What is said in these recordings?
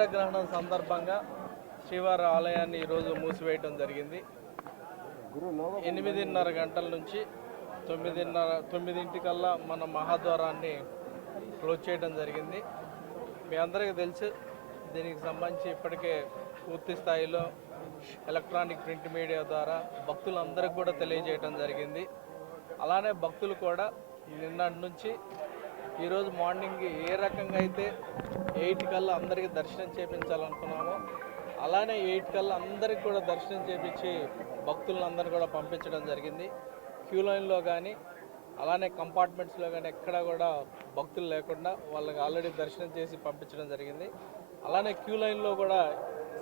చంద్రగ్రహణం సందర్భంగా శ్రీవారి ఆలయాన్ని ఈరోజు మూసివేయడం జరిగింది. 8:30 గంటల నుంచి 9:30 మన మహాద్వారాన్ని క్లోజ్ చేయడం జరిగింది. మీ అందరికీ తెలుసు, దీనికి సంబంధించి ఇప్పటికే పూర్తి స్థాయిలో ఎలక్ట్రానిక్ ప్రింట్ మీడియా ద్వారా భక్తులందరికీ కూడా తెలియజేయడం జరిగింది. అలానే భక్తులు కూడా నిన్నటి నుంచి ఈరోజు మార్నింగ్ ఏ రకంగా అయితే 8 కల్లా అందరికీ దర్శనం చేయించాలనుకున్నామో అలానే 8 కల్లా అందరికీ కూడా దర్శనం చేయించి భక్తులందరూ కూడా పంపించడం జరిగింది. క్యూ లైన్లో కానీ అలానే కంపార్ట్మెంట్స్లో కానీ ఎక్కడా కూడా భక్తులు లేకుండా వాళ్ళకి ఆల్రెడీ దర్శనం చేసి పంపించడం జరిగింది. అలానే క్యూ లైన్లో కూడా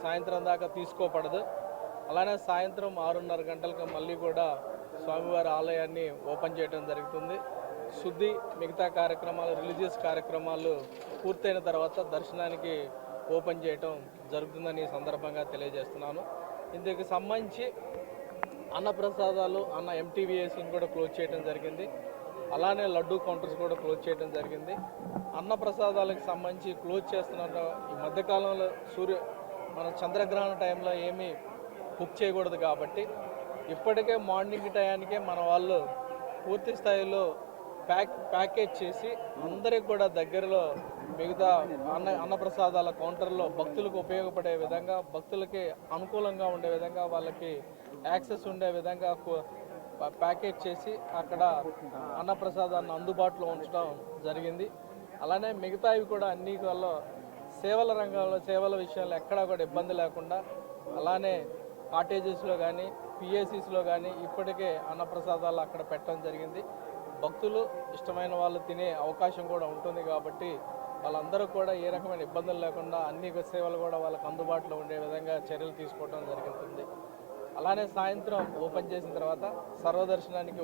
సాయంత్రం దాకా తీసుకోపడదు. అలానే సాయంత్రం 6:30 గంటలకు మళ్ళీ కూడా స్వామివారి ఆలయాన్ని ఓపెన్ చేయడం జరుగుతుంది. శుద్ధి మిగతా కార్యక్రమాలు, రిలీజియస్ కార్యక్రమాలు పూర్తయిన తర్వాత దర్శనానికి ఓపెన్ చేయటం జరుగుతుందని ఈ సందర్భంగా తెలియజేస్తున్నాను. ఇందుకు సంబంధించి అన్నప్రసాదాలు ఎంటీవీఎస్ని కూడా క్లోజ్ చేయడం జరిగింది. అలానే లడ్డూ కౌంటర్స్ కూడా క్లోజ్ చేయడం జరిగింది. అన్నప్రసాదాలకు సంబంధించి క్లోజ్ చేస్తున్న ఈ మధ్యకాలంలో మన చంద్రగ్రహణ టైంలో ఏమీ బుక్ చేయకూడదు కాబట్టి ఇప్పటికే మార్నింగ్ టయానికే మన వాళ్ళు పూర్తి స్థాయిలో ప్యాకేజ్ చేసి అందరికి కూడా దగ్గరలో మిగతా అన్నప్రసాదాల కౌంటర్లో భక్తులకు ఉపయోగపడే విధంగా, భక్తులకి అనుకూలంగా ఉండే విధంగా, వాళ్ళకి యాక్సెస్ ఉండే విధంగా ప్యాకేజ్ చేసి అక్కడ అన్నప్రసాదాన్ని అందుబాటులో ఉంచడం జరిగింది. అలానే మిగతావి కూడా అన్ని వల్ల సేవల రంగంలో సేవల విషయంలో ఎక్కడా కూడా ఇబ్బంది లేకుండా, అలానే కాటేజెస్లో కానీ పిఏసీస్లో కానీ ఇప్పటికే అన్నప్రసాదాలు అక్కడ పెట్టడం జరిగింది. భక్తులు ఇష్టమైన వాళ్ళు తినే అవకాశం కూడా ఉంటుంది కాబట్టి వాళ్ళందరూ కూడా ఏ రకమైన ఇబ్బందులు లేకుండా అన్ని సేవలు కూడా వాళ్ళకి అందుబాటులో ఉండే విధంగా చర్యలు తీసుకోవడం జరుగుతుంది. అలానే సాయంత్రం ఓపెన్ చేసిన తర్వాత సర్వదర్శనానికి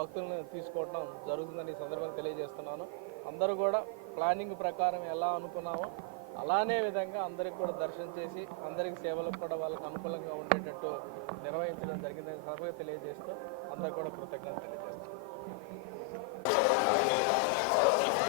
భక్తులను తీసుకోవడం జరుగుతుందని ఈ సందర్భంగా తెలియజేస్తున్నాను. అందరూ కూడా ప్లానింగ్ ప్రకారం ఎలా అనుకున్నామో అలానే విధంగా అందరికి కూడా దర్శనం చేసి అందరికి సేవలకు కూడా వాళ్ళకి అనుకూలంగా ఉండేటట్టు నిర్వహించడం జరిగిందని సందర్భంగా తెలియజేస్తూ అందరూ కూడా కృతజ్ఞతలు తెలియజేస్తాను.